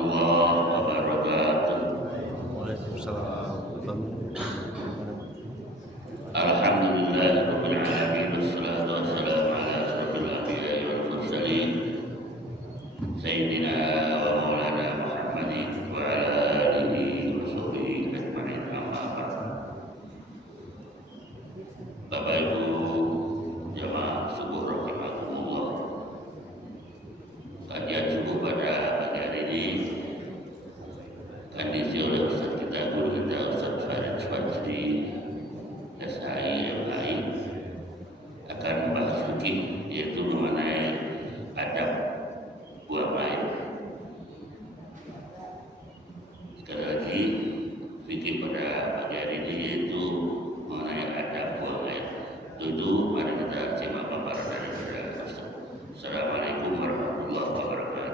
warahmatullahi wabarakatuh. Waalaikumsalam. Alhamdulillahirabbil alamin wassalatu wassalamu ala asyrofil anbiya'i wal mursalin sayyidina wa maulana Muhammadin wa ala alihi wa sahbihi ajma'in, amma ba'd. Bapak Ibu jamaah subuh rahimakumullah, kajian subuh pada pagi hari ini akan diisi oleh Ustaz kita, guru kita Ustaz Farid Fajri SAI MAI, akan membahas fikih, yaitu mengenai adab buang air. Sekali lagi, fikih pada pagi hari ini yaitu mengenai adab buang air. Dulu mari kita simak paparan daripada Ustaz. Assalamualaikum warahmatullahi wabarakatuh.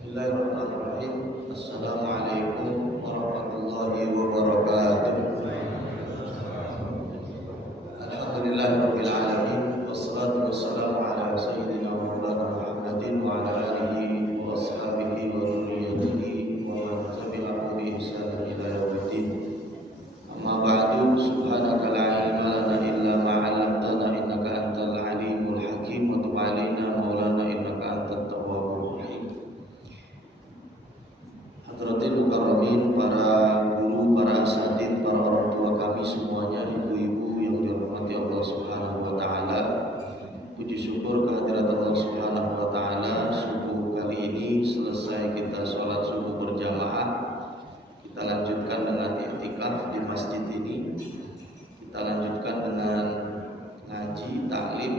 Bismillahirrahmanirrahim. Assalamualaikum warahmatullahi wabarakatuh. Alhamdulillahirabbil alamin, wassalatu wassalamu ala sayyidina Maulana Muhammadin wa ala alihi wa ashabihi wa dhurriyyatihi wa man tabi'ahum bi ihsan ila yaumiddin. Amma ba'du, subhanaka la ilma lana illa ma 'allamtana innaka antal alimul hakim wa tub 'alaina maulana innaka antat tawwabur rahim. Hadratin mukarramin, para guru, para asatidz, para orang tua kami semuanya, ibu-ibu yang dirahmati Allah Subhanahu wa taala. Puji syukur kehadirat Allah Subhanahu wa taala, subuh kali ini selesai kita sholat subuh berjamaah. Kita lanjutkan dengan i'tikaf di masjid ini. Kita lanjutkan dengan ngaji, taklim.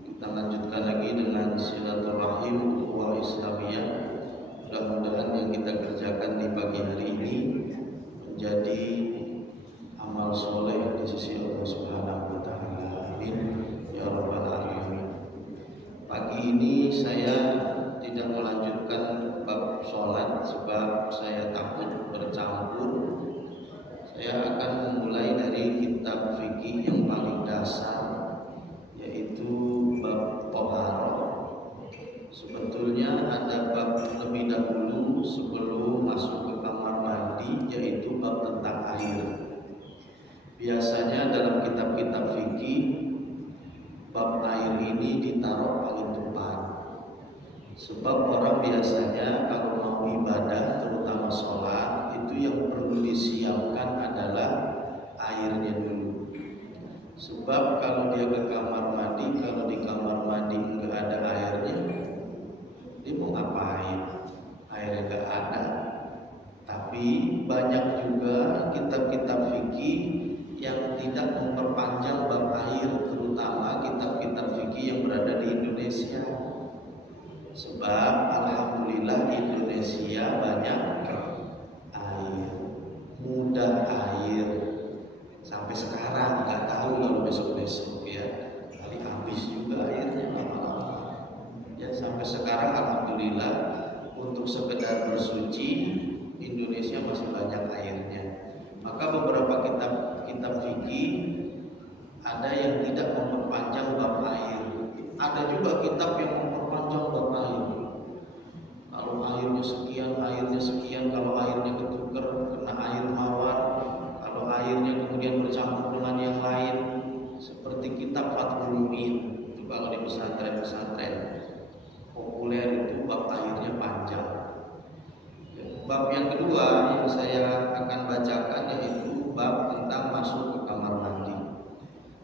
Kita lanjutkan lagi dengan silaturahim, ukhuwah Islamiyah. Mudah-mudahan yang kita kerjakan di pagi hari ini menjadi amal soleh di sisi Allah Subhanahu wa taala. Amin ya rabbal alamin. Pagi ini saya tidak melanjutkan bab sholat sebab saya takut bercampur. Saya akan memulai dari kitab fikih yang paling dasar, yaitu bab thaharah. Sebetulnya ada bab lebih dahulu sebelum masuk ke kamar mandi, yaitu bab tentang air. Biasanya dalam kitab-kitab fikih bab air ini ditaruh paling depan. Sebab orang biasanya kalau mau ibadah, terutama sholat, itu yang perlu disiapkan adalah airnya dulu. Sebab kalau dia ke kamar mandi, kalau di kamar mandi nggak ada airnya, dia mau ngapain? Airnya nggak ada. Tapi banyak juga kitab-kitab fikih yang tidak memperpanjang bab air, terutama kitab-kitab fikih yang berada di Indonesia. Sebab alhamdulillah di Indonesia banyak air, mudah air. Sampai sekarang nggak tahu kalau besok-besok ya kali habis juga airnya lama-lama. Ya sampai sekarang alhamdulillah untuk sekedar bersuci Indonesia masih banyak airnya. Maka beberapa kitab fikih ada yang tidak memperpanjang bab air. Ada juga kitab yang memperpanjang bab air. Kalau airnya sekian, kalau airnya ketukar kena air mawar, kalau airnya kemudian bercampur dengan yang lain, seperti kitab Fathul Mu'in itu kalau di pesantren-pesantren populer itu bab airnya panjang. Bab yang kedua yang saya akan bacakan yaitu bab tentang masuk ke kamar mandi.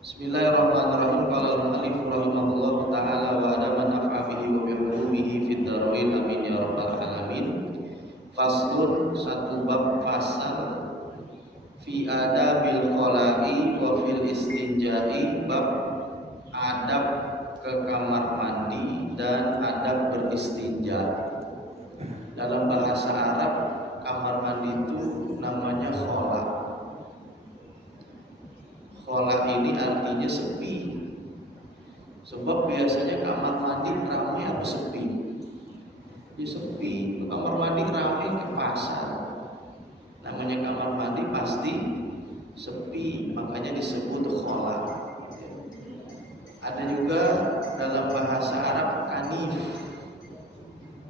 Bismillahirrahmanirrahim. Qala al-mu'allif rahimahullah ta'ala wa adama naf'a bihi wa bi ulumihi fid dharain amin ya rabbal alamin. Faslun, satu bab fasal fi adabil khala'i wa fil istinja'i, bab adab ke kamar mandi dan adab beristinja. Dalam bahasa Arab mandi itu namanya khola. Khola ini artinya sepi. Sebab biasanya kamar mandi ramai atau sepi? Ya sepi. Kamar mandi ramai ke pasar. Namanya kamar mandi pasti sepi, makanya disebut khola. Ada juga dalam bahasa Arab kanif.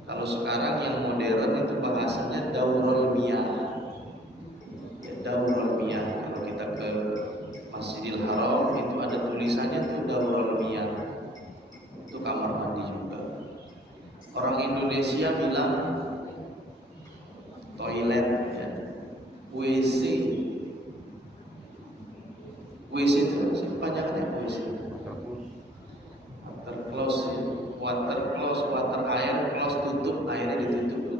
Kalau sekarang yang modern itu bahasanya daurul miyah. Ya, daurul miyah. Kalau kita ke Masjidil Haram itu ada tulisannya tuh daurul miyah. Itu kamar mandi juga. Orang Indonesia bilang toilet, ya. WC. WC itu panjangnya WC. Water close, ya. Water close, water air close, tutup, airnya ditutup.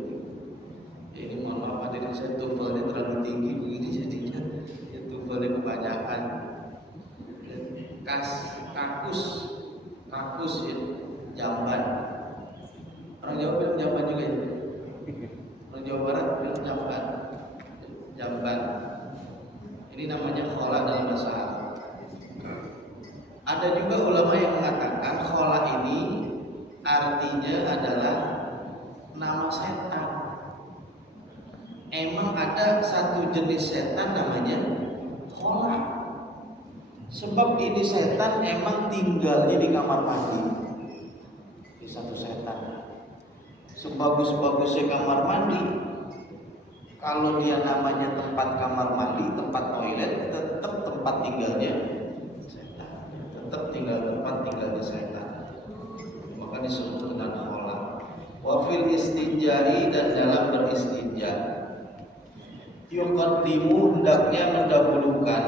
Ini mohon maaf hadirin, saya tuvelnya terlalu tinggi begini jadinya ya, tuvelnya kebanyakan. Kakus ya, jamban. Orang Jawa bilang jamban juga ya. Orang Jawa Barat bilang jamban. Ini namanya khola dalam bahasa Arab. Ada juga ulama yang mengatakan khola ini artinya adalah nama setan. Emang ada satu jenis setan namanya khola. Sebab ini setan emang tinggalnya di kamar mandi. Ini satu setan. Sebagus-bagusnya kamar mandi, kalau dia namanya tempat kamar mandi, tempat toilet, tetap tempat tinggalnya setan. Tetap tempat tinggalnya setan. Maka disebut dengan khola. Wafil istinjari, dan dalam beristinja. Yuqaddimu, hendaknya mendahulukan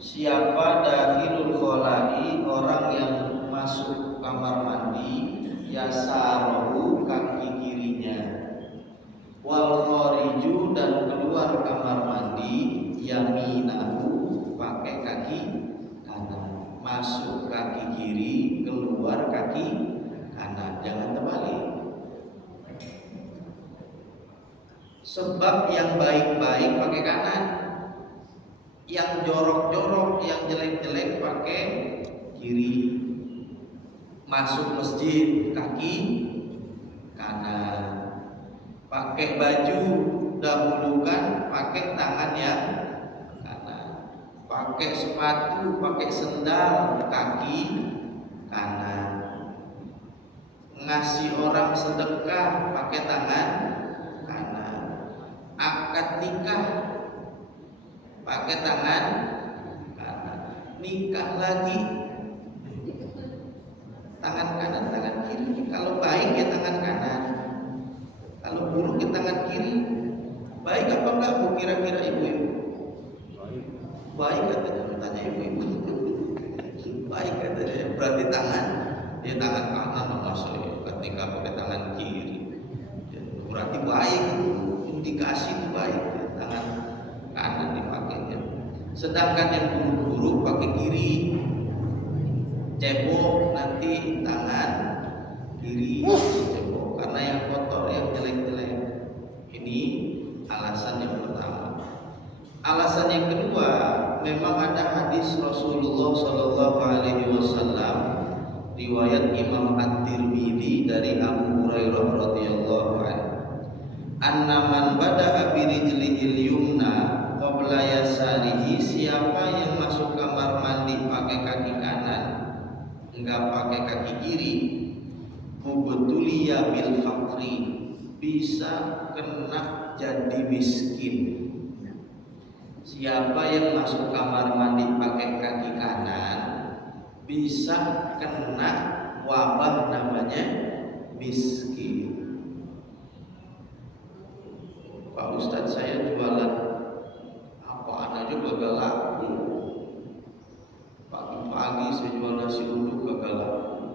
siapa dakhilul kholai, orang yang masuk kamar mandi, yasarohu, kaki kirinya, wal khariju, dan keluar kamar mandi, yaminahu, pakai kaki kanan. Masuk kaki kiri, keluar kaki kanan, jangan terbalik. Sebab yang baik-baik pakai kanan, yang jorok-jorok, yang jelek-jelek pakai kiri. Masuk masjid kaki kanan. Pakai baju dahulukan pakai tangan yang kanan. Pakai sepatu, pakai sendal kaki kanan. Ngasih orang sedekah pakai tangan kanan. Akad nikah pakai tangan kanan. Nikah lagi tangan kanan, tangan kiri. Kalau baik ya tangan kanan, kalau buruk ya tangan kiri. Baik apa enggak bu, kira-kira ibu-ibu? Baik katanya, tanya ibu-ibu. Baik katanya, berarti tangan ya tangan kanan, maksudnya ketika pakai tangan kiri ya, berarti baik, indikasi itu baik ya, tangan kanan dipakainya. Sedangkan yang buruk-buruk pakai kiri, cebok nanti tangan kiri cebok, karena yang kotor, yang jelek-jelek. Ini alasan yang pertama. Alasan yang kedua, memang ada hadis Rasulullah Shallallahu Alaihi Wasallam riwayat Imam At-Tirmidzi dari Abu Hurairah radhiyallahu anhu. Anna man bada'a bi rijlihil yumna qabla yasarihi, siapa yang masuk kamar mandi pakai kaki kanan, enggak pakai kaki kiri, mubtuliya bil faqri, bisa kena jadi miskin. Siapa yang masuk kamar mandi pakai kaki kanan bisa kena wabah namanya miskin. Pak Ustadz, saya jualan apaan aja gagal laku. Pagi-pagi saya jual nasi uduk gagal laku.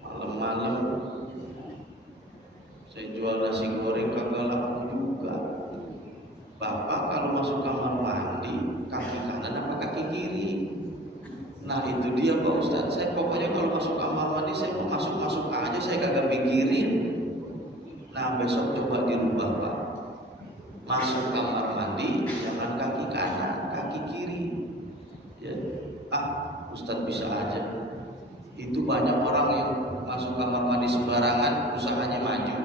Malam-malam saya jual nasi goreng gagal laku juga. Bapak kalau masuk kamar mandi kaki kanan apa kaki kiri? Nah itu dia Pak Ustadz, saya pokoknya kalau masuk kamar mandi saya mau masuk-masuk aja, saya kagak pikirin. Nah besok coba dirubah Pak. masuk kamar mandi jangan kaki kanan, kaki kiri. Ya, Ustadz bisa aja. Itu banyak orang yang masuk kamar mandi sembarangan, usahanya maju.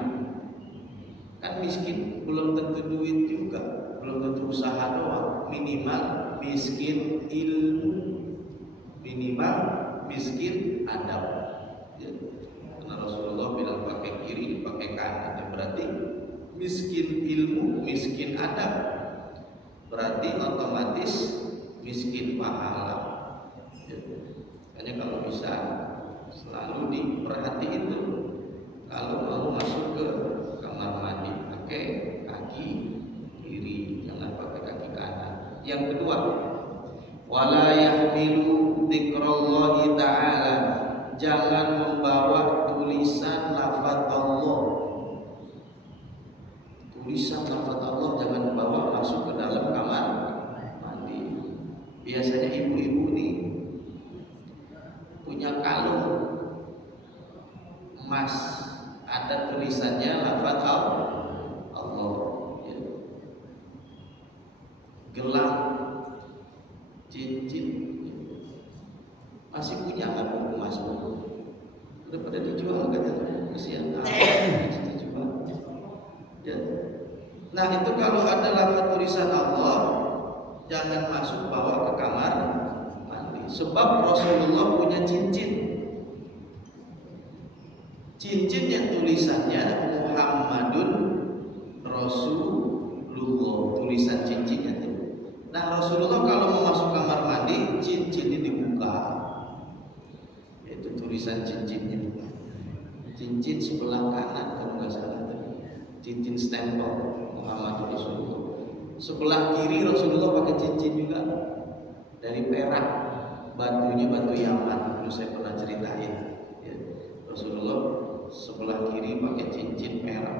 Kan miskin, belum tentu duit juga, belum tentu usaha doang. Minimal miskin ilmu, minimal miskin adab. Ya. Karena Rasulullah bilang pakai kiri, pakai kanan, berarti miskin ilmu, miskin adab, berarti otomatis miskin pahala. Ya. Makanya kalau bisa selalu diperhatiin tuh, kalau mau masuk ke kamar mandi pakai kaki kiri, jangan pakai kaki kanan. Yang kedua, wala yahmilu dzikrallahi ta'ala, jangan membawa tulisan lafaz Allah. Tulisan lafaz Allah jangan dibawa masuk ke dalam kamar mandi. Biasanya ibu-ibu nih punya kalung emas, ada tulisannya lafaz Allah. Ya. Gelang, cincin, masih punya nggak buku emas? Udah pada dijual katanya, kesian dijual. Ya. Nah itu kalau ada lafaz tulisan Allah, jangan masuk bawa ke kamar mandi. Sebab Rasulullah punya cincin. Cincin yang tulisannya Muhammadun Rasulullah, tulisan cincinnya itu. Nah Rasulullah kalau mau masuk kamar mandi, cincinnya dibuka. Itu tulisan cincinnya. Cincin sebelah kanan kalau nggak salah, cincin stempel Muhammad Rasulullah. Sebelah kiri Rasulullah pakai cincin juga dari perak, batunya batu Yaman. Dulu saya pernah ceritain. Ya. Rasulullah sebelah kiri pakai cincin perak.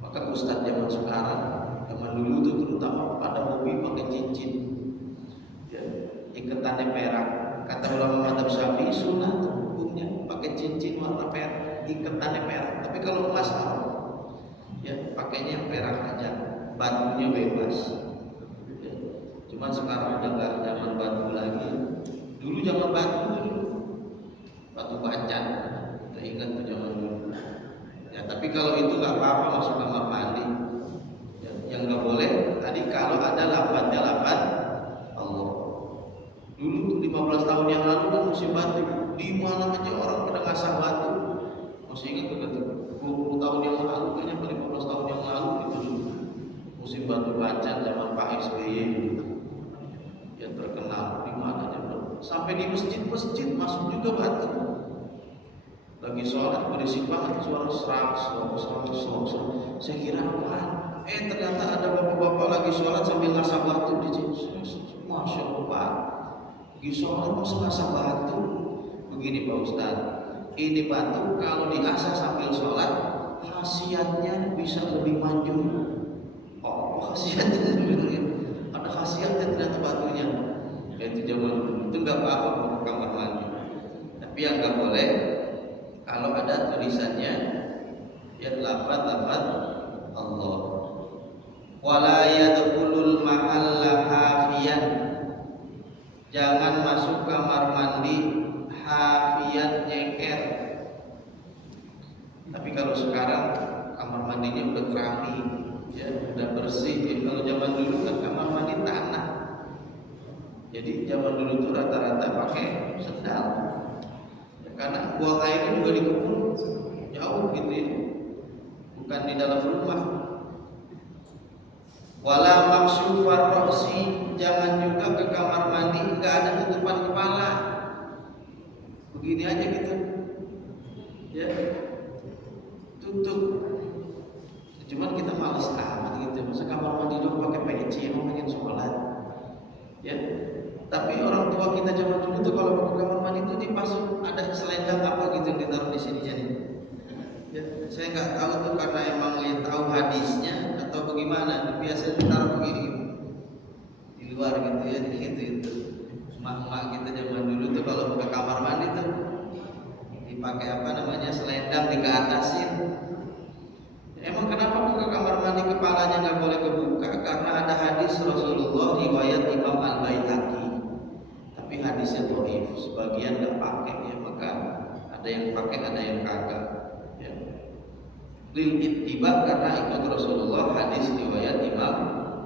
Maka ustadz zaman sekarang, zaman dulu tuh terutama pada hobi pakai cincin. Ya, iketannya perak. Kata ulama mazhab Syafi'i sunnah tuh hukumnya pakai cincin warna perak, iketannya perak. Tapi kalau emas ya pakainya perak aja, batunya bebas. Ya. Cuman sekarang udah nggak zaman batu lagi. Dulu zaman batu bacan. Kita ingat tuh zaman dulu. Ya tapi kalau itu nggak apa-apa masuk kamar mandi. Ya, yang nggak boleh tadi kalau ada lafaznya lafaz Allah. Dulu 15 tahun yang lalu kan musim batu, di mana aja orang pada ngasah batu. Masih ingat tuh 20 tahun yang lalu, kayaknya 15 tahun yang lalu itu dulu musim batu bacan zaman Pak SBY yang terkenal di mana aja, sampai di masjid-masjid masuk juga batu. Lagi sholat berisik banget suara serak. Saya kira apaan? Ternyata ada bapak-bapak lagi sholat sambil ngasah batu di sini. Masya Allah, lagi sholat masa ngasah batu? Begini Pak Ustaz, ini batu kalau diasah sambil sholat khasiatnya bisa lebih manjur. Oh, khasiatnya ada khasiatnya ternyata batunya. Itu zaman dulu itu nggak apa-apa ke kamar mandi. Tapi yang nggak boleh kalau ada tulisannya ya lafaz Allah. Wala yadkhulul mahalla hafiyan, jangan masuk kamar mandi hafiyan nyeker. Tapi kalau sekarang kamar mandinya udah keramik, ya udah bersih. Kalau zaman dulu kan kamar mandi tanah. Jadi zaman dulu tuh rata-rata pakai sendal. Karena buang airnya juga di kebun jauh gitu ya, bukan di dalam rumah. Wala maksyufar rosi, jangan juga ke kamar mandi nggak ada tutupan kepala, begini aja gitu ya, tutup. Cuman kita malas amat gitu, masa kamar mandi dong pakai peci emang pengen sholat ya. Tapi orang tua kita zaman dulu tuh kalau mau ke kamar mandi itu dipasang ada selendang apa gitu yang ditaruh di sini jadi. Ya, saya nggak tahu tuh karena emang yang tahu hadisnya atau bagaimana. Biasanya ditaruh begini di luar gitu ya, di situ itu. Emak-emak kita zaman dulu tuh kalau mau ke kamar mandi tuh dipakai apa namanya selendang di keatasin. Emang kenapa mau ke kamar mandi kepala kepalanya nggak boleh kebuka karena ada hadis Rasulullah riwayat Imam Al-Baihaqi. Tapi hadisnya dhaif, sebagian nggak pakai ya, maka ada yang pakai, ada yang kagak. Ya. Lil ittiba karena ikut Rasulullah, hadis riwayat Imam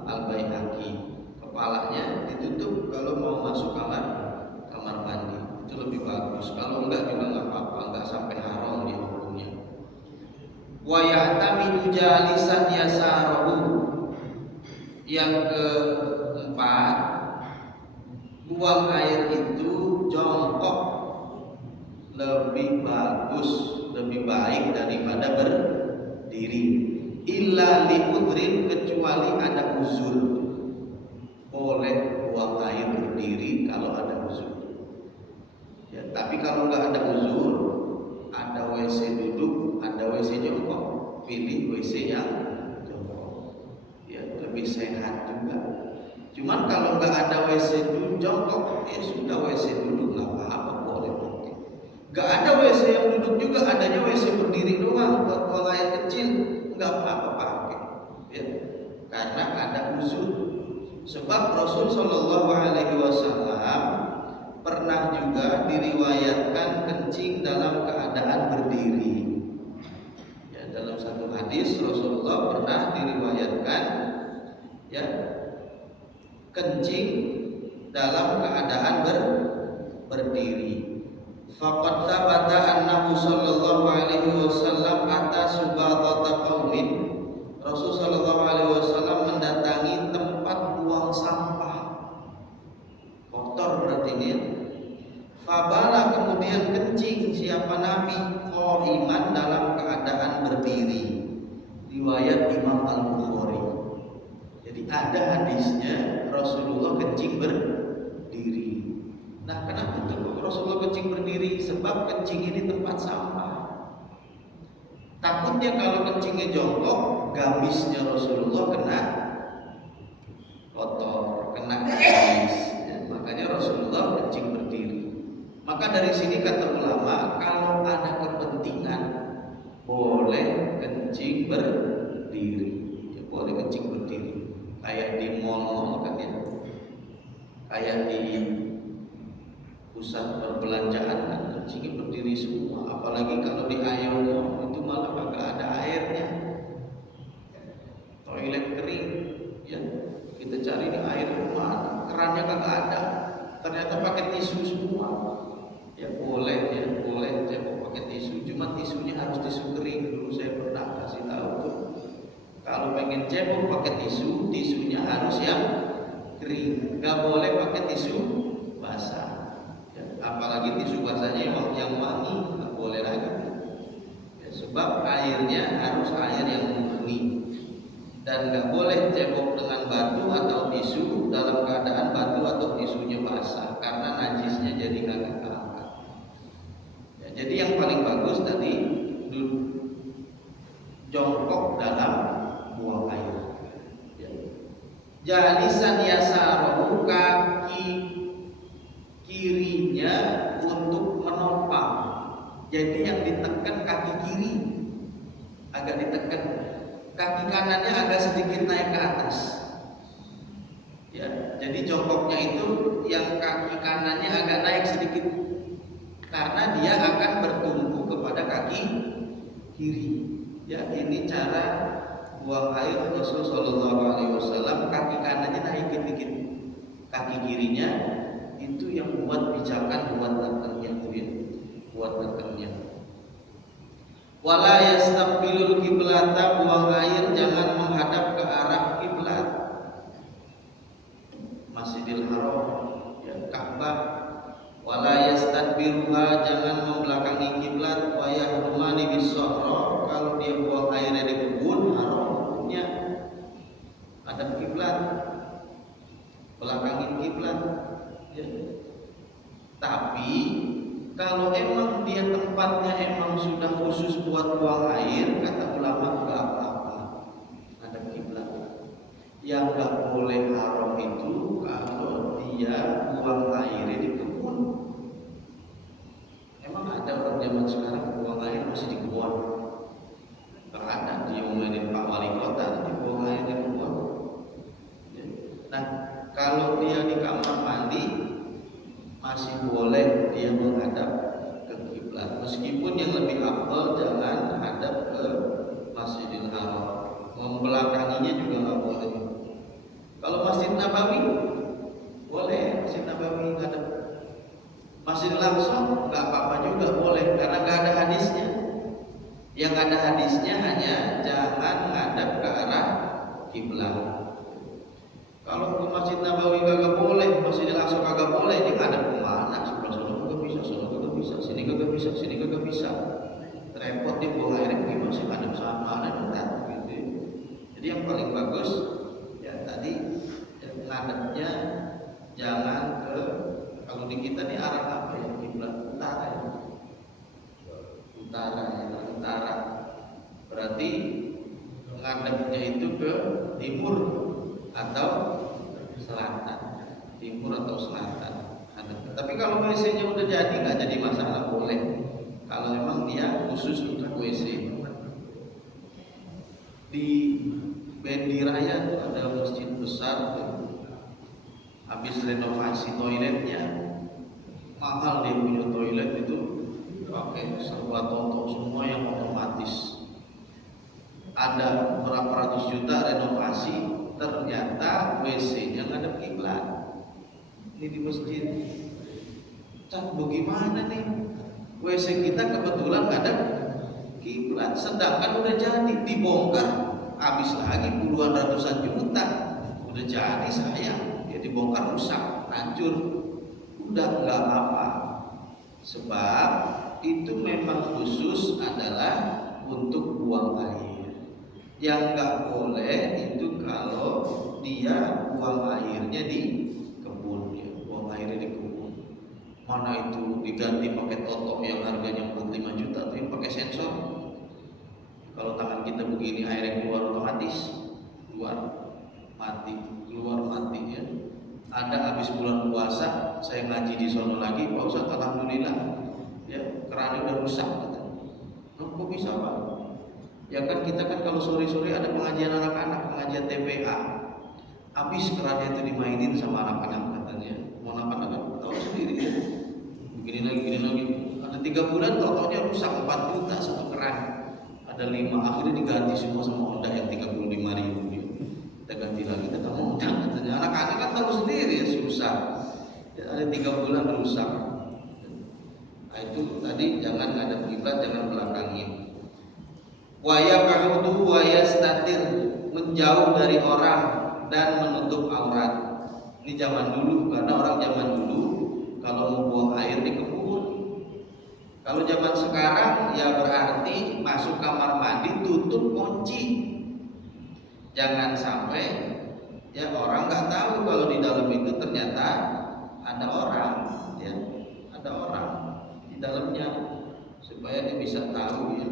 Al-Baihaqi. Kepalanya ditutup kalau mau masuk kamar mandi, itu lebih bagus. Kalau enggak juga nggak apa-apa, nggak sampai haram dia hukumnya. Wa ya'tamidu jalisan yasarahu. Yang keempat, buang air itu jongkok lebih bagus, lebih baik daripada berdiri. Illa liudrin, kecuali ada uzur. Boleh buang air berdiri kalau ada uzur. Ya, tapi kalau nggak ada uzur, ada WC duduk, ada WC jongkok, pilih WC yang jongkok. Ya, lebih sehat juga. Cuman kalau nggak ada WC jongkok, ya sudah WC duduk nggak apa-apa, boleh pakai. Nggak ada WC yang duduk juga, adanya WC berdiri doang buat buang air kecil, nggak apa-apa pakai. Ya, karena ada uzur. Sebab Rasul Shallallahu Alaihi Wasallam pernah juga diriwayatkan kencing dalam keadaan berdiri. Ya, dalam satu hadis Rasulullah pernah diriwayatkan ya kencing dalam keadaan berdiri. Faqad thabata annahu sallallahu alaihi wasallam ata subatata qaumin. Rasul sallallahu alaihi wasallam mendatangi tempat buang sampah. Kotor berarti ini. Fabala, kemudian kencing siapa Nabi qaiman dalam keadaan berdiri. Riwayat Imam Al-Bukhari. Jadi ada hadisnya Rasulullah kencing berdiri. Nah, kenapa tuh Rasulullah kencing berdiri? Sebab kencing ini tempat sampah. Takutnya kalau kencingnya jongkok, gamisnya Rasulullah kena kotor, kena gamis. Ya, makanya Rasulullah kencing berdiri. Maka dari sini kata ulama, kalau ada kepentingan boleh kencing berdiri. Ya, boleh kencing berdiri. Kayak di mall kan ya, kayak di pusat perbelanjaan kan kencingnya berdiri semua. Apalagi kalau di Ayono itu malah kagak ada airnya, toilet kering ya, kita cari di air mana, kerannya kagak ada, ternyata pakai tisu semua. Ya boleh cebok pakai tisu, cuma tisunya harus tisu kering. Dulu saya pernah kasih tahu tuh, kalau pengen cebok pakai tisu, tisunya harus yang kering, nggak boleh pakai tisu basah. Ya, apalagi tisu basahnya yang wangi, nggak boleh lagi. Ya, sebab airnya harus air yang murni, dan nggak boleh cebok dengan batu atau tisu dalam keadaan batu atau tisunya basah, karena najisnya jadi kagak keangkat. Ya, jadi yang paling bagus tadi jongkok dalam buang air. Ya. Jalisan yasarohu, kaki kirinya untuk menopang. Jadi yang ditekan kaki kiri, agak ditekan. Kaki kanannya agak sedikit naik ke atas. Ya, jadi jongkoknya itu yang kaki kanannya agak naik sedikit, karena dia akan bertumpu kepada kaki kiri. Ya, ini cara buang air Rasul Shallallahu Alaihi Wasallam, kaki kanannya naikin dikit, kaki kirinya itu yang buat pijakan, buat nekennya tuh ya, buat nekennya. Wala yastaqbilul kiblata, buang air jangan menghadap ke arah kiblat. Masjidil Haram, ya Ka'bah. Wala yastadbiruha, jangan membelakangi kiblat. Wa yahrumani bis-sahra, kalau dia buang airnya di kebun, haram hukumnya hadap kiblat, belakangin kiblat. Ya. Tapi kalau emang dia tempatnya emang sudah khusus buat buang air, kata ulama enggak apa-apa hadap kiblat. Yang enggak boleh haram itu kalau dia buang airnya di kebun. Emang ada orang zaman sekarang buang air masih di kebun? Enggak ada. Diomelin Pak Wali Kota, nanti buang air di Kalau dia di kamar mandi masih boleh dia menghadap ke kiblat, meskipun yang lebih afdal jangan hadap ke Masjidil Haram, membelakanginya juga nggak boleh. Kalau Masjid Nabawi boleh, Masjid Nabawi ngadep. Masjidil Aqsa nggak apa-apa juga boleh, karena nggak ada hadisnya. Yang ada hadisnya hanya jangan ngadap ke arah kiblat. Kalau ke Masjid Nabawi kagak boleh, Masjidil Aqsa kagak boleh, dia ngadap kemana? Sebelah sana kagak bisa, sana kagak bisa, sini kagak bisa, sini kagak bisa. Repot dia buang airnya gimana sih, ngadap sana ada gitu. Jadi yang paling bagus ya tadi ya, ngadapnya jangan ke, kalau di kita nih arah apa ya, kiblat utara ya. Utara. Berarti ngadapnya itu ke timur atau selatan. Timur atau selatan. Tapi kalau WC-nya udah jadi nggak jadi masalah, boleh. Kalau memang dia khusus untuk WC. Di Bendi Raya tuh ada masjid besar tuh. Habis renovasi toiletnya, mahal dia punya toilet itu, pakai serba tontok semua yang otomatis. Ada berapa ratus juta renovasi, ternyata WC-nya ngadep kiblat. Ini di masjid. Cak, bagaimana nih? WC kita kebetulan ngadep kiblat, sedangkan udah jadi dibongkar, habis lagi puluhan ratusan juta. Udah jadi sayang, ya dibongkar rusak, hancur. Udah nggak apa-apa. Sebab itu memang khusus adalah untuk buang air. Yang nggak boleh itu kalau dia buang airnya di kebun, ya, buang airnya di kebun. Mana itu diganti pakai totok yang harganya 45 juta, tapi pakai sensor. Kalau tangan kita begini airnya keluar otomatis, keluar mati ya. Ada habis bulan puasa, saya ngaji di sono lagi, Pak Ustadz, alhamdulillah, ya kerannya udah rusak. Kok bisa Pak? Ya kan kita kan kalau sore-sore ada pengajian anak-anak, pengajian TPA, habis kerannya itu dimainin sama anak-anak katanya. Mau anak-anak tahu sendiri ya. Begini lagi. Ada 3 bulan totalnya rusak, 4 juta satu keran. Ada 5, akhirnya diganti semua sama Honda yang 35.000. Kita ganti lagi, kita mau katanya. Anak-anak kan tahu sendiri ya, susah. Ya, ada 3 bulan rusak. Nah itu tadi jangan ngadep kiblat, jangan belakangin. Waya ba'udu waya statir, menjauh dari orang dan menutup aurat. Ini zaman dulu, karena orang zaman dulu kalau mau buang air di kebun. Kalau zaman sekarang ya berarti masuk kamar mandi tutup kunci. Jangan sampai ya orang nggak tahu kalau di dalam itu ternyata ada orang, ya ada orang di dalamnya, supaya dia bisa tahu ya.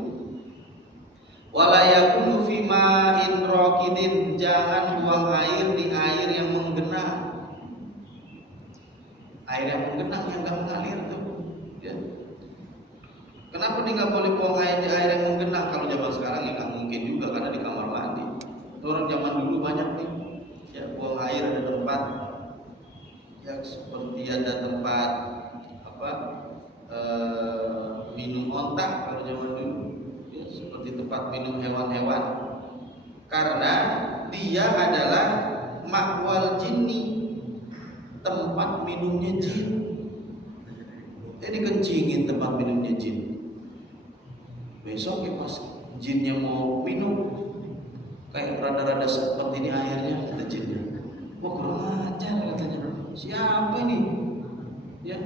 Wala yakunu fima inrokidin, jangan buang air di air yang menggenang. Air yang menggenang yang nggak mengalir tuh, ya. Kenapa dia nggak boleh buang air di air yang menggenang? Kalau zaman sekarang ya nggak mungkin juga, karena di kamar mandi. Orang zaman dulu banyak nih, ya buang air ada tempat, ya seperti ada tempat apa minum ontak kalau zaman dulu. Seperti tempat minum hewan-hewan, karena dia adalah makwal jinni, tempat minumnya jin. Jadi kencingin tempat minumnya jin. Besok ya pas jinnya mau minum, kayak rada-rada seperti ini airnya, kata jinnya. Wah kurang ajar katanya. Siapa ini? Ya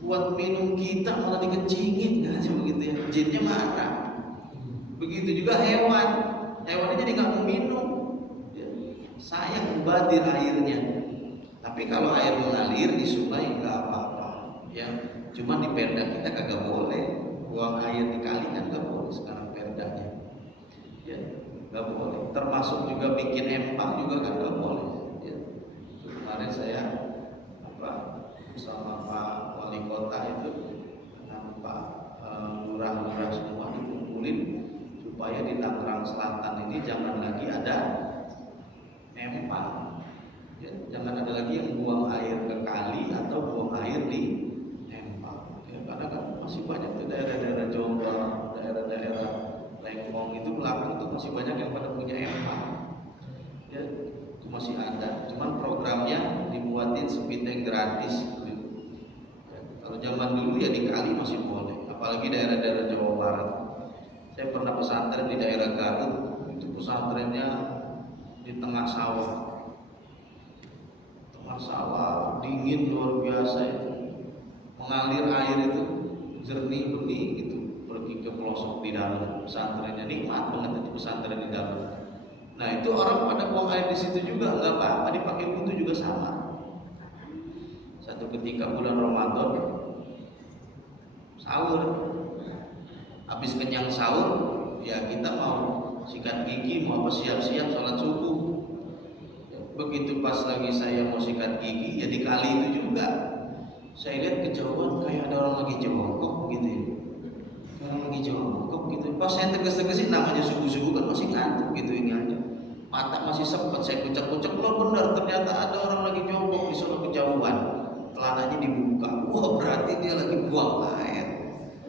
buat minum kita malah dikencingin, katanya begitu ya. Jinnya marah. Begitu juga hewannya jadi nggak mau minum, ya, sayang mubadir airnya. Tapi kalau air mengalir di sungai nggak apa-apa, ya. Cuma di perda kita kagak boleh buang air di kali, kan nggak boleh sekarang perdanya, ya nggak boleh. Termasuk juga bikin empang juga kan nggak boleh. Ya. Kemarin saya bersama Pak Wali Kota itu dengan Pak lurah-lurah semua dikumpulin, supaya di Tangerang Selatan ini jangan lagi ada empang. Ya, jangan ada lagi yang buang air ke kali atau buang air di empang. Ya, karena kan masih banyak tuh daerah-daerah Jombang, daerah-daerah Lengkong itu belakang tuh masih banyak yang pada punya empang. Ya, itu masih ada. Cuman programnya dibuatin sepiteng gratis. Ya, kalau zaman dulu ya di kali masih boleh, apalagi daerah-daerah Jawa Barat. Saya pernah pesantren di daerah Garut, itu pesantrennya di tengah sawah, dingin luar biasa itu, mengalir air itu jernih bening gitu, pergi ke pelosok di dalam pesantrennya, nikmat banget itu pesantren di dalam. Nah itu orang pada buang air di situ juga nggak apa-apa, dipakai wudhu juga sama. Satu ketika bulan Ramadan sahur, habis kenyang sahur, ya kita mau sikat gigi, mau apa siap-siap sholat subuh. Begitu pas lagi saya mau sikat gigi, ya di kali itu juga saya lihat kejauhan kayak ada orang lagi jongkok gitu ya. Orang lagi jongkok gitu. Pas saya tegas-tegasin, namanya subuh-subuh kan masih ngantuk gitu ini aja. Mata masih sempet saya kucek-kucek, lo benar ternyata ada orang lagi jongkok di sana kejauhan. Celananya dibuka. Wah, berarti dia lagi buang air.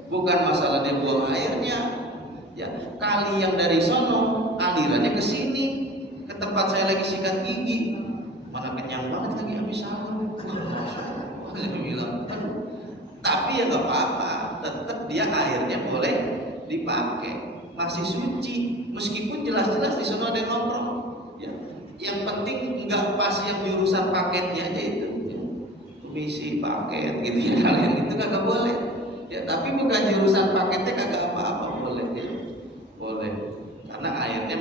Bukan masalah dia buang airnya, ya kali yang dari sono alirannya ke sini, ke tempat saya lagi sikat gigi, mana kenyang banget lagi habis sahur. Bilang, tapi ya nggak apa-apa, tetap dia airnya boleh dipakai, masih suci, meskipun jelas-jelas di sana ada yang nongkrong. Ya, yang penting nggak pas yang jurusan paketnya aja itu, ya. Misi paket gitu ya, kalian itu kagak boleh. Ya, tapi bukan jurusan paketnya kagak apa-apa, boleh ya. Boleh, karena airnya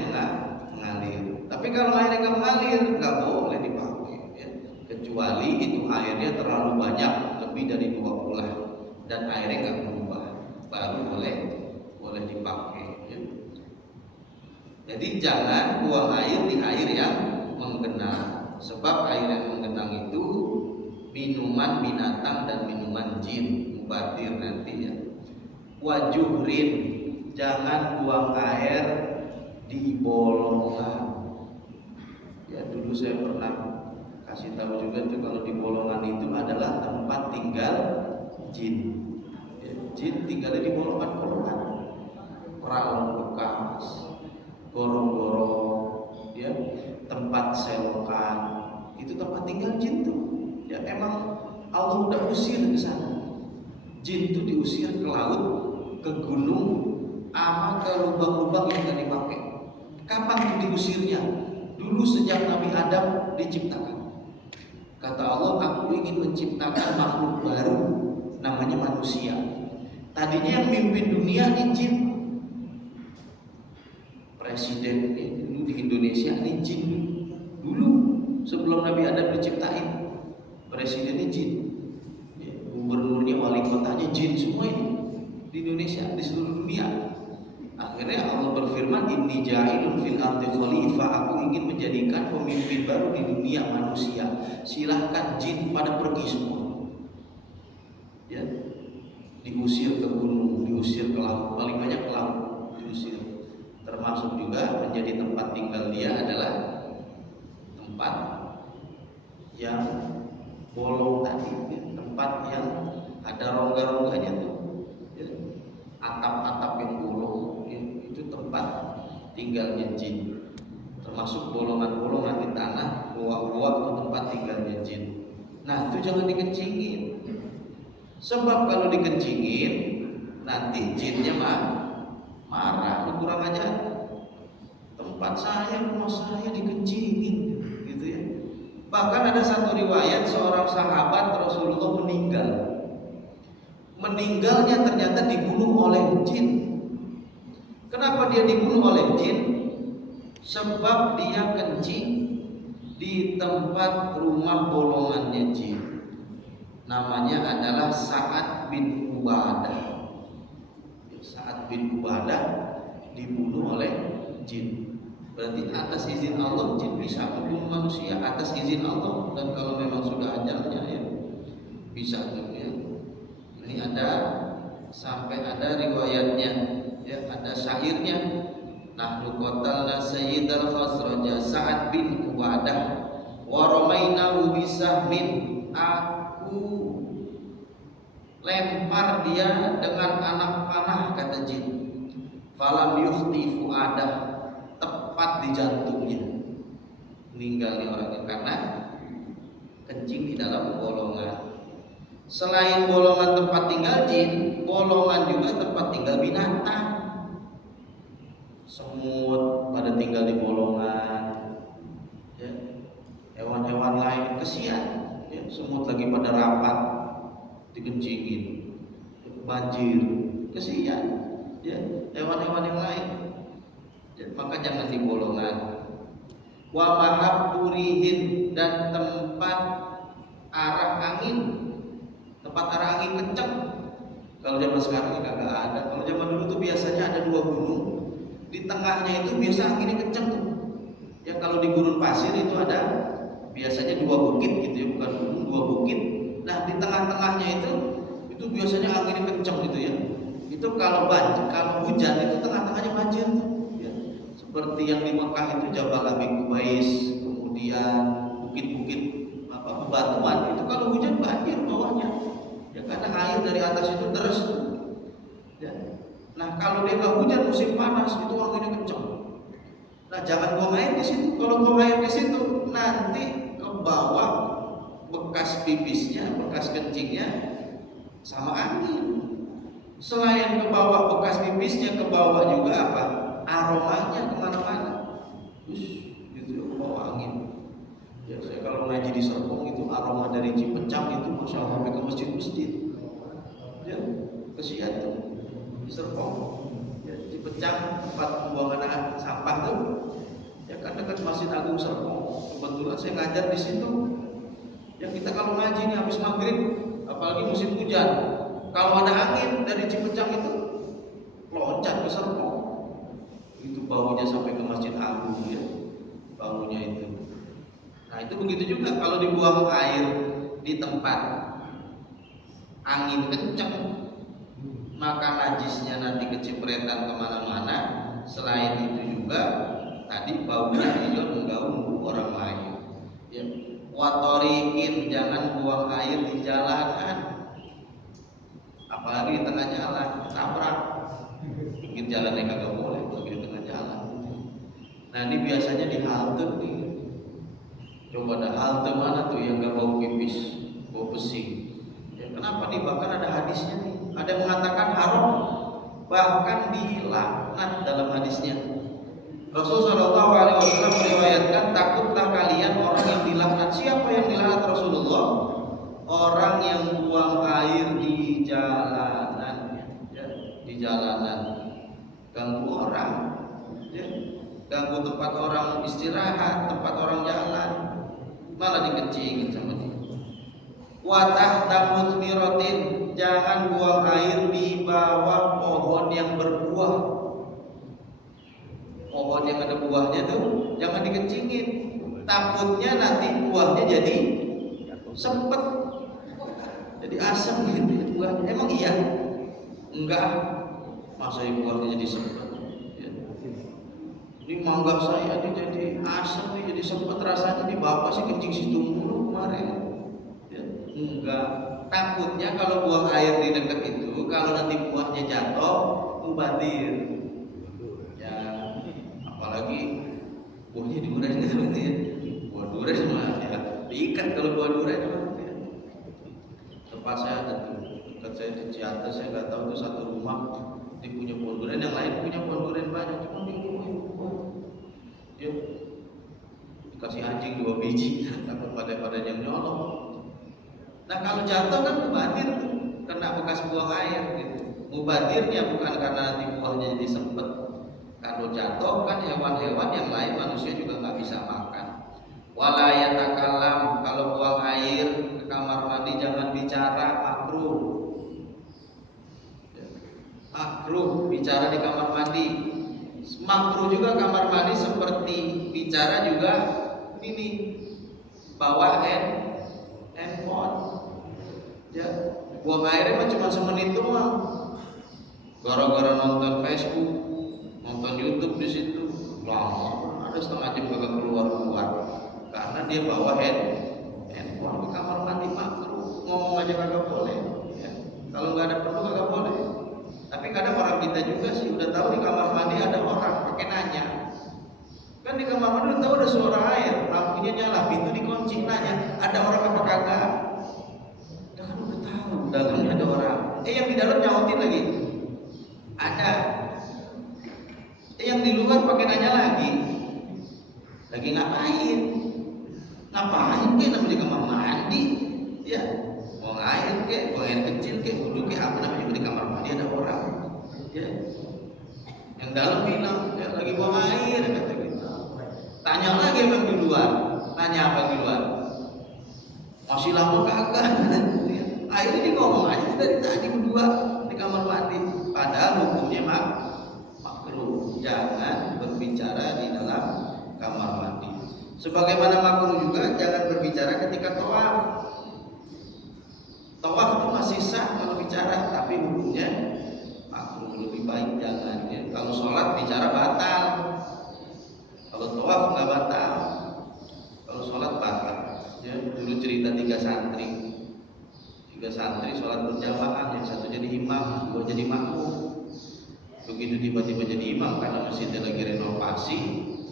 mengalir. Tapi kalau airnya nggak mengalir, nggak boleh dipakai ya. Kecuali itu airnya terlalu banyak, lebih dari 2 bulan, dan airnya nggak berubah, baru boleh dipakai ya. Jadi jangan buang air di air yang menggenang, sebab air yang menggenang itu minuman binatang dan minuman jin, mubatir nanti ya. Wajuhrin, jangan buang air di bolongan. Ya dulu saya pernah kasih tahu juga tuh, kalau di bolongan itu adalah tempat tinggal jin. Ya, jin tinggalnya di bolongan-bolongan, perahu bekas, gorong-gorong, ya tempat selokan, itu tempat tinggal jin tuh. Ya emang Allah udah usir ke sana. Jin itu diusir ke laut, ke gunung, ama ke lubang-lubang yang gak dipakai. Kapan itu diusirnya? Dulu sejak Nabi Adam diciptakan. Kata Allah, aku ingin menciptakan makhluk baru, namanya manusia. Tadinya yang mimpin dunia ini jin. Presiden dulu di Indonesia ini jin. Dulu sebelum Nabi Adam diciptain, presidennya jin, ya, gubernurnya, wali kotanya jin, semua ini di Indonesia, di seluruh dunia. Akhirnya Allah berfirman, inni ja'ilun fil ardi khalifah, aku ingin menjadikan pemimpin baru di dunia manusia. Silahkan jin pada pergi semua. Ya, diusir ke gunung, diusir ke laut, paling banyak ke laut diusir. Termasuk juga menjadi tempat tinggal dia adalah tempat yang bolong tadi, ya, tempat yang ada rongga-rongganya tuh, ya, atap-atap yang bolong, ya, itu tempat tinggalnya jin. Termasuk bolongan-bolongan di tanah, gua-gua itu tempat tinggalnya jin. Nah itu jangan dikencingin, sebab kalau dikencingin nanti jinnya marah, lu kurang ajar. Tempat saya, rumah saya dikencingin, gitu ya. Bahkan ada satu riwayat seorang sahabat Rasulullah meninggal. Meninggalnya ternyata dibunuh oleh jin. Kenapa dia dibunuh oleh jin? Sebab dia kencing di tempat rumah bolongannya jin. Namanya adalah Sa'ad bin Ubadah. Sa'ad bin Ubadah dibunuh oleh jin. Berarti atas izin Allah jin bisa membunuh manusia, atas izin Allah, dan kalau memang sudah ajalnya ya bisa tuh ya. Ini ada sampai ada riwayatnya ya, ada syairnya. Nahnu qatalna sayyidal khazraj Sa'ad bin Ubadah wa ramainahu bisahmin, aku lempar dia dengan anak panah, kata jin. Falam yukhti fuadah, tepat di jantungnya. Meninggal nih orangnya karena kencing di dalam bolongan. Selain bolongan tempat tinggal jin, bolongan juga tempat tinggal binatang. Semut pada tinggal di bolongan, ya. Hewan-hewan lain kesian, ya. Semut lagi pada rapat dikencingin, banjir, kesian, ya. Hewan-hewan yang lain, ya. Maka jangan di bolongan. Wa mahabburihin, dan tempat arah angin, tempat arah angin kencang. Kalau zaman sekarang ini kagak ada. Kalau zaman dulu tuh biasanya ada 2 gunung, di tengahnya itu biasa anginnya kencang tuh. Ya kalau di gurun pasir itu ada biasanya 2 bukit gitu ya, bukan gunung, 2 bukit. Nah di tengah-tengahnya itu biasanya anginnya kencang gitu ya. Itu kalau hujan itu tengah-tengahnya banjir tuh. Ya. Seperti yang di Mekah itu Jabal Abi Qubais, kemudian bukit-bukit bebatuan itu kalau hujan banjir bawahnya. Ya karena air dari atas itu deras tuh. Ya. Nah kalau dia nggak hujan musim panas itu anginnya kencang. Nah jangan buang air di situ. Kalau buang air di situ nanti ke bawah bekas pipisnya, bekas kencingnya sama angin. Selain ke bawah bekas pipisnya, ke bawah juga apa? Aromanya kemana-mana. Gitu ke bawah angin. Ya saya kalau ngaji di Serpong itu aroma dari Cipecang itu masya Allah sampai ke masjid-masjid. Ya kesian tuh. Serpong, ya, Cipecang tempat pembuangan sampah tuh, ya kan dekat Masjid Agung Serpong. Kebetulan saya ngajar di situ. Ya kita kalau ngaji nih habis maghrib, apalagi musim hujan, kalau ada angin dari Cipecang itu loncat ke Serpong. Itu baunya sampai ke Masjid Agung ya, baunya itu. Nah itu begitu juga kalau dibuang air di tempat angin kencang, maka najisnya nanti kecipratan kemana-mana. Selain itu juga tadi baunya juga mengganggu orang lain. Ya. Watorikin, jangan buang air di jalanan, apalagi di tengah jalan, tabrak. Mungkin jalannya kagak boleh, tapi di tengah jalan. Nah ini biasanya di halte nih. Coba ada halte mana tuh yang gak bau pipis, bau pesing? Ya, kenapa nih? Bahkan ada hadisnya nih. Ada yang mengatakan haram, bahkan dilaknat dalam hadisnya. Rasulullah SAW meriwayatkan, takutlah kalian orang yang dilaknat. Siapa yang dilaknat Rasulullah? Orang yang buang air di jalanan, ya, di jalanan, ganggu orang, ya, ganggu tempat orang istirahat, tempat orang jalan, malah dikencingin sama dia. Watah tamut mirotin, jangan buang air di bawah pohon yang berbuah. Pohon yang ada buahnya tuh jangan dikencingin. Takutnya nanti buahnya jadi sempet, jadi asam gitu ya buahnya. Emang iya? Enggak. Masa buahnya jadi sempet? Ya. Ini mangga saya ini jadi asam nih, jadi sempet rasanya. Nih bapak sih kencing situ mulu kemarin. Enggak, takutnya kalau buang air di dekat itu, kalau nanti buahnya jatuh, mubadir. Ya, apalagi buahnya durian gitu ya. Buah durian mah ya diikat kalau buah durian mah. Ya. Tempat saya ada tuh, dekat saya di Ciates, saya nggak tahu tuh satu rumah dia punya buah durian, yang lain punya buah durian banyak, cuma dia punya buah. Ya, dikasih anjing 2 biji, takut pada yang nyolong. Nah kalau jatuh kan mubadir tuh, kena bekas buang air gitu. Mubadirnya bukan karena nanti buahnya jadi sempet. Kalau jatuh kan hewan-hewan yang lain manusia juga nggak bisa makan. Wala yatakalam, kalau buang air ke kamar mandi jangan bicara, makruh. Makruh bicara di kamar mandi. Makruh juga kamar mandi seperti bicara juga ini bawa handphone. Ya, buang airnya mah cuma semenit doang. Gara-gara nonton Facebook, nonton YouTube di situ, lama, ada setengah jam kagak keluar. Karena karena dia bawa handphone ke kamar mandi makruh. Ngomong aja kagak boleh. Ya. Kalau nggak ada perlu kagak boleh. Tapi kadang orang kita juga sih udah tahu di kamar mandi ada orang, pakai nanya. Kan di kamar mandi udah tahu ada suara air, lampunya nyala, pintu dikunci, nanya ada orang apa kagak? Ya kan udah tahu dalamnya ada orang. Yang di dalam nyautin lagi. Ada. Yang di luar pakai nanya lagi. Lagi ngapain? Ngapain ke namanya kamar mandi? Ya, buang air ke, buang air kecil ke, wudhu ke, apa namanya di kamar mandi ada orang. Ya. Yang dalam bilang, ya, lagi buang air kata kita. Tanya lagi yang di luar. Tanya apa di luar? Masih lama kagak? Akhirnya dia ngomong aja dari tadi berdua di kamar mandi. Padahal hukumnya makruh. Jangan berbicara di dalam kamar mandi. Sebagaimana makruh juga jangan berbicara ketika tawaf. Tawaf itu masih sah kalau bicara, tapi hukumnya makruh. Lebih baik jangan. Ya. Kalau sholat bicara batal. Kalau tawaf nggak batal. Kalau sholat batal. Ya, dulu cerita tiga santri sholat berjamaah, yang satu jadi imam, dua jadi makmum. Begitu tiba-tiba jadi imam karena masjidnya lagi renovasi,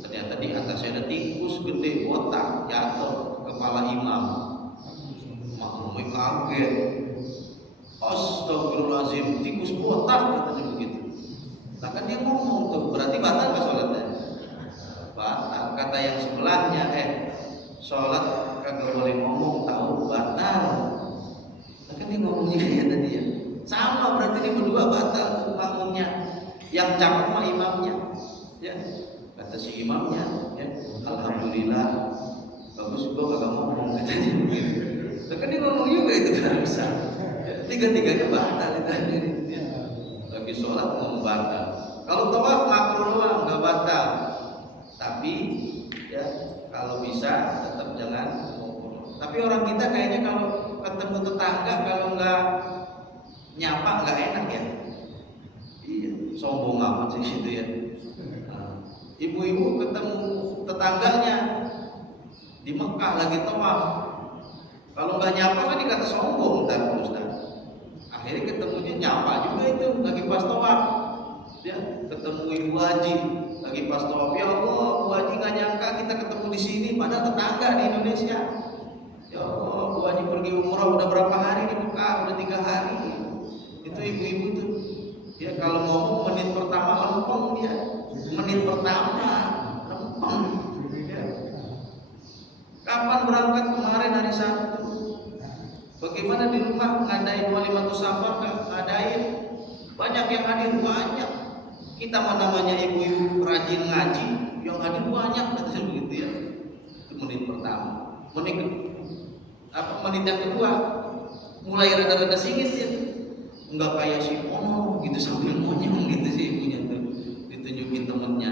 ternyata di atasnya ada tikus gede botak jatuh ke kepala imam. Makmumnya kaget. Astagfirullahaladzim, tikus botak katanya begitu. Nah kan dia ngomong tuh, berarti batal nggak sholatnya? Batal. Kata yang sebelahnya, sholat kagak boleh ngomong, tahu batal. Kan dia ngomong juga ya tadi ya. Sama berarti dia berdua batal makmumnya. Yang cakep mah imamnya. Ya. Kata si imamnya, ya. Alhamdulillah. Bagus gua kagak ngomong katanya begitu. Kan dia ngomong juga itu kan bisa. Ya. Tiga-tiganya batal itu tadi. Ya. Lagi sholat ngomong batal. Kalau tawaf makruh doang enggak batal. Tapi ya kalau bisa tetap jangan ngomong. Tapi orang kita kayaknya kalau ketemu tetangga kalau nggak nyapa nggak enak ya. Iya, sombong amat sih gitu ya. Nah, ibu-ibu ketemu tetangganya di Mekah lagi tawaf, kalau nggak nyapa kan dikata sombong ntar Ustaz. Akhirnya ketemunya nyapa juga itu lagi pas tawaf. Ya, ketemu ibu haji lagi pas tawaf. Ya Allah, Bu Haji nggak nyangka kita ketemu di sini, padahal tetangga di Indonesia. Ya Allah, Bu Haji pergi umrah udah berapa hari di Mekah? Udah 3 hari. Itu ibu-ibu tuh. Ya kalau ngomong menit pertama lempeng dia. Menit pertama lempeng. Ya. Kapan berangkat kemarin hari Sabtu? Bagaimana di rumah ngadain walimatus safar? Ngadain. Banyak yang hadir, banyak. Kita namanya ibu-ibu rajin ngaji, yang hadir banyak katanya begitu ya. Itu menit pertama. Menit yang kedua mulai rada-rada singit ya, nggak kayak si Ono gitu sambil monyong gitu sih ibunya tuh, ditunjukin temennya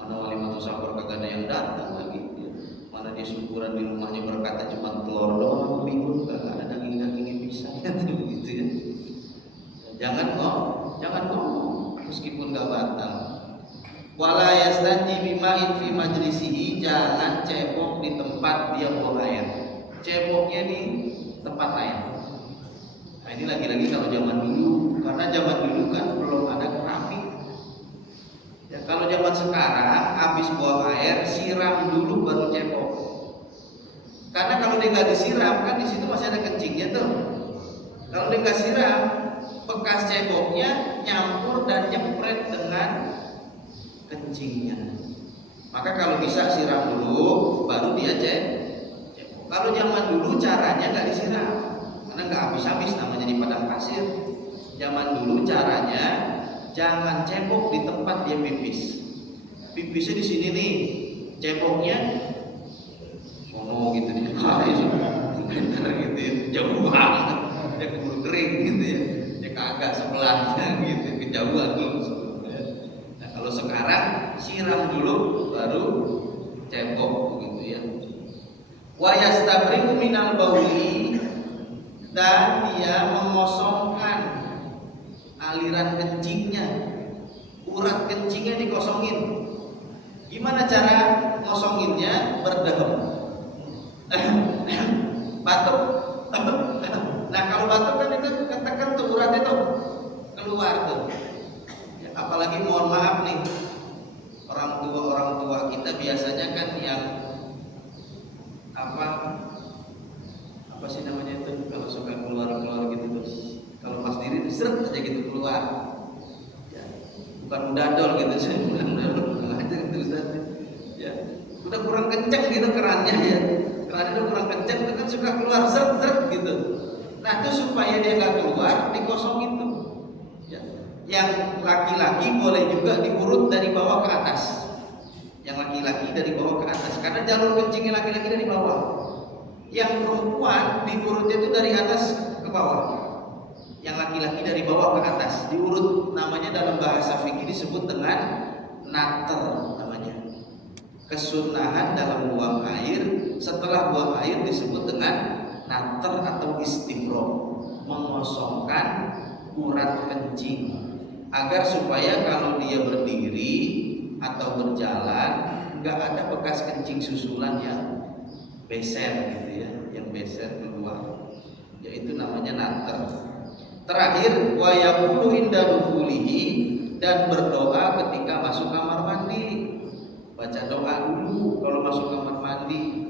mana walimatus safar kagak ada yang datang lagi ya. Mana dia syukuran di rumahnya berkata cuma telur doang minggu kagak ada daging-dagingnya bisa gitu ya. Jangan ngomong meskipun nggak batal. Wala yastanji bima'in fi majlisihi, jangan cebok di tempat dia buang air. Ceboknya di tempat lain. Nah ini lagi-lagi kalau zaman dulu, karena zaman dulu kan belum ada keramik. Ya kalau zaman sekarang habis buang air siram dulu baru cebok. Karena kalau dia nggak disiram kan di situ masih ada kencingnya tuh. Kalau dia nggak siram, bekas ceboknya nyampur dan nyempret dengan kencingnya. Maka kalau bisa siram dulu, baru dia cebok. Kalau zaman dulu caranya nggak disiram, karena nggak habis-habis namanya di padang pasir. Zaman dulu caranya jangan cebok di tempat dia pipis. Pipisnya di sini nih, ceboknya sono gitu di meter gitu ya, jauh banget, dia keburu kering gitu ya, dia kagak sebelahnya gitu, kejauhan dulu. Nah kalau sekarang siram dulu baru cebok begitu ya. Wa yastabri'u minal bauli, dan dia mengosongkan aliran kencingnya, urat kencingnya dikosongin. Gimana cara ngosonginnya? Berdehem. batuk. Nah kalau batuk kan itu ketekan tuh uratnya tuh keluar tuh. Ya, apalagi mohon maaf nih, orang tua kita biasanya kan yang apa sih namanya itu kalau suka keluar gitu tuh. Kalau pas diri seret aja gitu keluar. Ya, bukan dadol gitu saya bilang dadol aja gitu Ustaz. Ya, udah kurang kencang gitu kerannya ya. Kerannya udah kurang kencang itu kan suka keluar seret gitu. Nah itu supaya dia nggak keluar dikosongin tuh. Ya. Yang laki-laki boleh juga diurut dari bawah ke atas. Yang laki-laki dari bawah ke atas karena jalur kencingnya laki-laki dari bawah. Yang perempuan diurutnya itu dari atas ke bawah. Yang laki-laki dari bawah ke atas diurut, namanya dalam bahasa fikih disebut dengan nater namanya. Kesunahan dalam buang air setelah buang air disebut dengan nater atau istibro, mengosongkan urat kencing agar supaya kalau dia berdiri atau berjalan nggak ada bekas kencing susulan yang beser gitu ya, yang beser keluar, yaitu namanya nater. Terakhir wa yaqulu inda dukhulihi, dan berdoa ketika masuk kamar mandi. Baca doa dulu kalau masuk kamar mandi.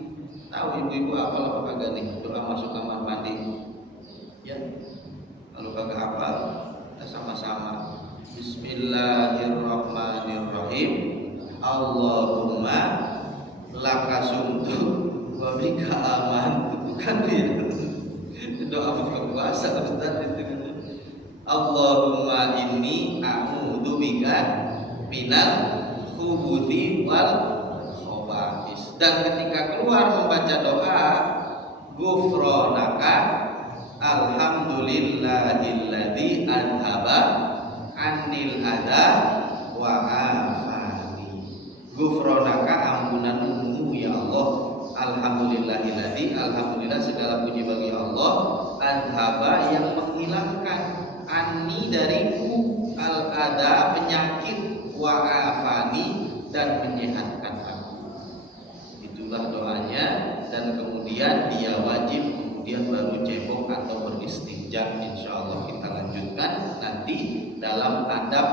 Tahu ibu-ibu apa kagak nih doa masuk kamar mandi? Ya. Kalau kagak hafal, kita sama-sama. Bismillahirrahmanirrahim. Allahumma laka sumtu wa bika amantu. Bukan dia. Doa buka puasa Ustaz itu. Allahumma inni a'udzu bika minal khubuthi wal khaba'is. Dan ketika keluar membaca doa ghufranaka alhamdulillahilladzi adhaba anil adha wa afani. Ghufranaka ampunanmu ya Allah. Alhamdulillahilladzi, alhamdulillah segala puji bagi Allah, adhaba yang menghilangkan, anni dariku, al adha penyakit, wa afani dan menyehatkan aku. Itulah doanya, dan kemudian dia wajib kemudian baru cebok atau beristinja. Insyaallah kita lanjutkan nanti dalam adab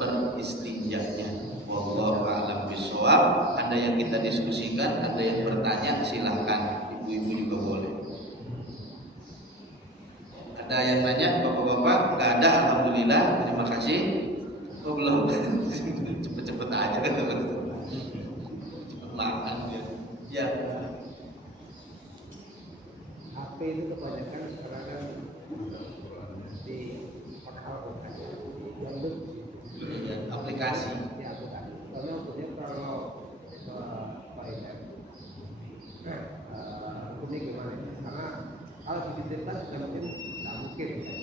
beristinjanya. Wallahu a'lam bishawab. Ada yang kita diskusikan, ada yang bertanya, silahkan. Ibu-ibu juga boleh. Ada yang tanya, bapak-bapak? Nggak ada, alhamdulillah. Terima kasih. Oh belum. Cepet-cepet aja kan teman. Cepet makan ya. Ya. HP itu kebanyakan sekarang kan di pakai yang itu Aplikasi. ya aplikasi. Karena maksudnya kalau ini gimana? Karena kalau digital sudah mungkin tidak mungkin ya.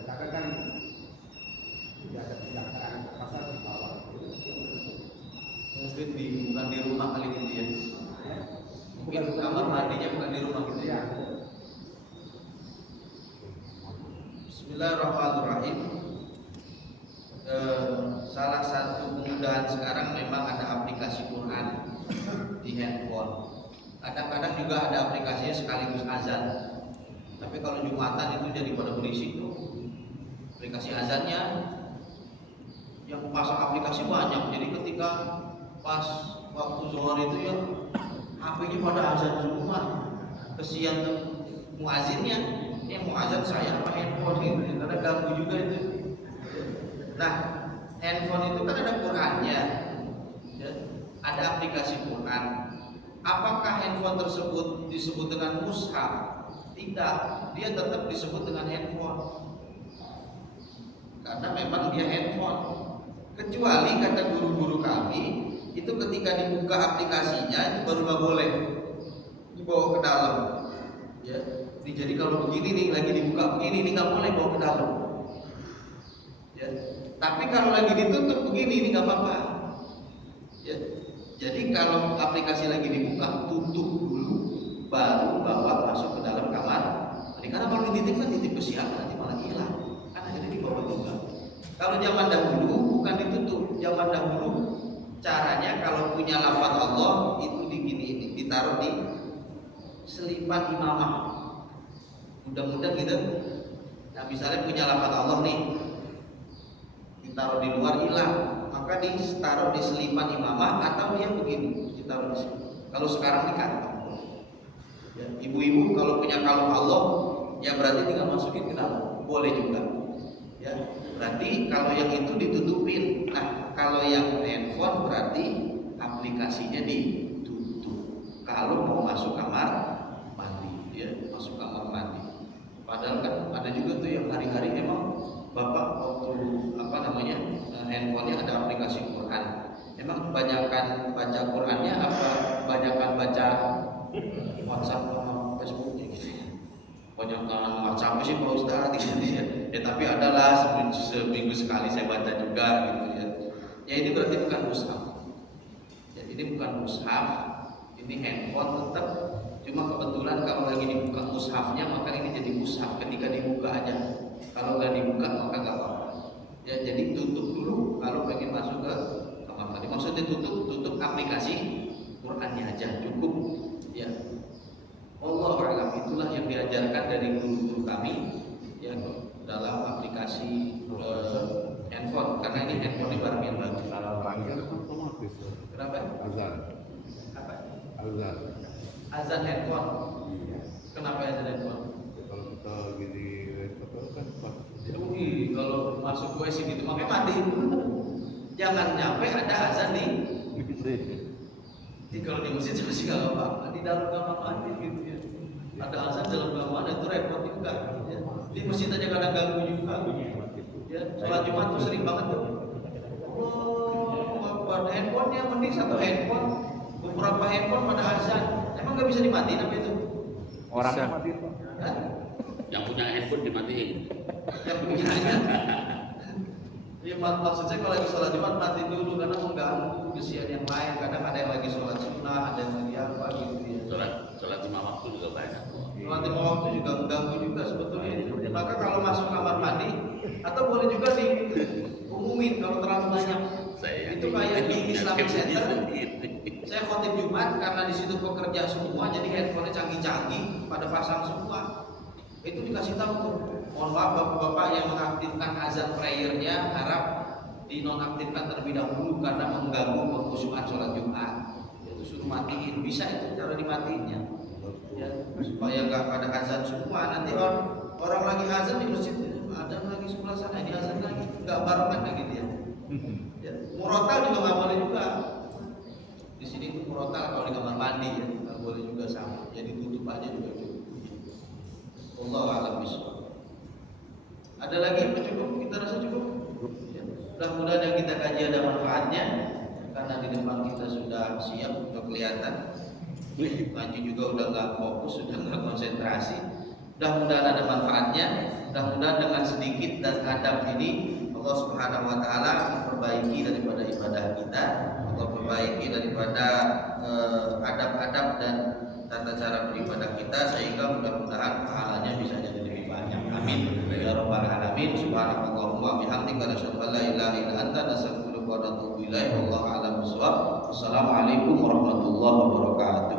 Tetapi kan tidak ada pendaftaran pasar di bawah. Mungkin bukan di rumah kali gitu ya. Mungkin kamar mandinya bukan di rumah gitu ya. Bismillahirrahmanirrahim. Salah satu kemudahan sekarang memang ada aplikasi Quran di handphone. Kadang-kadang juga ada aplikasinya sekaligus azan. Tapi kalau Jumatan itu jadi pada berisik tuh. Aplikasi azannya yang pasang aplikasi banyak. Jadi ketika pas waktu zuhur itu ya HP-nya pada azan semua. Kesian tuh muazinnya. Ini muazin saya apa handphone gitu. Karena ganggu juga itu. Nah, handphone itu kan ada Qurannya, ya, ada aplikasi Quran. Apakah handphone tersebut disebut dengan mushaf? Tidak, dia tetap disebut dengan handphone. Karena memang dia handphone. Kecuali kata guru-guru kami, itu ketika dibuka aplikasinya itu baru nggak boleh dibawa ke dalam. Ya, jadi kalau begini nih lagi dibuka begini nih nggak boleh bawa ke dalam. Ya. Tapi kalau lagi ditutup begini ini nggak apa-apa. Ya. Jadi kalau aplikasi lagi dibuka, tutup dulu, baru bawa masuk ke dalam kamar. Jadi karena kalau dititip kan titip ke siapa nanti malah hilang. Kan akhirnya dibawa juga. Kalau zaman dahulu bukan ditutup. Zaman dahulu caranya kalau punya lafaz Allah itu ditaruh di selipan imamah. Mudah-mudahan gitu. Nah misalnya punya lafaz Allah nih, ditaruh di luar hilang, maka ditaruh di selipan imamah atau dia begini, ditaruh di sini. Kalau sekarang di kantong. Ya, ibu-ibu kalau punya kalung Allah, ya berarti tinggal masukin ke dalam, boleh juga. Ya, berarti kalau yang itu ditutupin. Nah, kalau yang handphone berarti aplikasinya ditutup. Kalau mau masuk kamar mandi, ya masuk kamar mandi. Padahal kan ada juga tuh yang hari-hari emang bapak waktu handphonenya ada aplikasi Quran. Emang kebanyakan baca Qurannya apa kebanyakan baca WhatsApp sama Facebooknya gitu ya? Kebanyakan WhatsApp sih Pak Ustadz gitu ya. Ya tapi adalah seminggu sekali saya baca juga gitu ya. Ya ini berarti bukan mushaf. Ya ini bukan mushaf, ini handphone tetap. Cuma kebetulan kalau lagi dibuka mushafnya maka ini jadi mushaf ketika dibuka aja. Kalau nggak dibuka maka nggak apa-apa. Ya jadi tutup dulu kalau pengen masuk ke kamar mandi. Maksudnya tutup aplikasi Qurannya aja cukup. Ya. Allah a'lam, itulah yang diajarkan dari guru-guru kami ya dalam aplikasi handphone karena ini handphone barang yang bagus. Azan otomatis. Kenapa? Azan. Apa? Azan. Azan handphone. Iya. Kenapa azan handphone? Kalau kita lagi di hotel kan pas. Kalau masuk WC gitu makanya mati. Jangan nyampe ada azan di kalau di masjid masih nggak apa-apa, di dalam kamar mandi gitu ya. Ada azan dalam kamar mandi itu repot juga. Ya. Di masjid aja kadang ganggu juga. Ya, sholat Jumat tuh sering banget tuh. Oh, pada handphonenya mending satu handphone, beberapa handphone pada azan. Emang nggak bisa dimatiin apa itu? Orangnya mati. Hah? Yang punya handphone dimatiin. Yang punya aja. Ya, maksud saya kalau lagi sholat Jumat mati dulu karena mengganggu kesian yang lain. Kadang ada yang lagi sholat sunnah, ada yang lagi apa gitu ya. Sholat 5 waktu juga banyak. Sholat 5 waktu juga mengganggu juga sebetulnya itu. Maka kalau masuk kamar mandi atau boleh juga diumumin kalau terlalu banyak. Itu kayak di Islamic Center. Saya khotib Jumat karena di situ pekerja semua, jadi handphonenya canggih-canggih, pada pasang semua. Itu dikasih tahu tuh. Mohon maaf bapak-bapak yang mengaktifkan azan prayernya harap dinonaktifkan terlebih dahulu karena mengganggu kekhusyuan sholat Jumat. Itu suruh matiin, bisa itu cara dimatiinnya. Ya, supaya nggak pada azan semua. Nanti orang lagi azan di masjid ada lagi sebelah sana di azan lagi, nggak barengan kayak gitu ya. Ya, murotal juga nggak boleh juga. Di sini itu murotal kalau di kamar mandi ya nggak boleh juga sama. Jadi tutup aja juga cukup. Allah a'lam bishawab. Ada lagi apa cukup? Kita rasa cukup. Ya. Mudah-mudahan yang kita kaji ada manfaatnya. Karena di depan kita sudah siap, sudah kelihatan. Ngaji juga udah nggak fokus, sudah nggak konsentrasi. Mudah-mudahan ada manfaatnya. Mudah-mudahan dengan sedikit dan adab ini Allah Subhanahu Wa Taala memperbaiki daripada ibadah kita. Allah perbaiki daripada adab-adab dan tata cara beribadah kita sehingga mudah-mudahan pahalanya bisa jadi lebih banyak. Amin. Ya rabbal alamin. Subhanallahumma bihamdika asyhadu an la ilaha illa anta astaghfiruka wa atubu ilaik. Wallahu a'lam bishawab. Wassalamualaikum warahmatullahi wabarakatuh.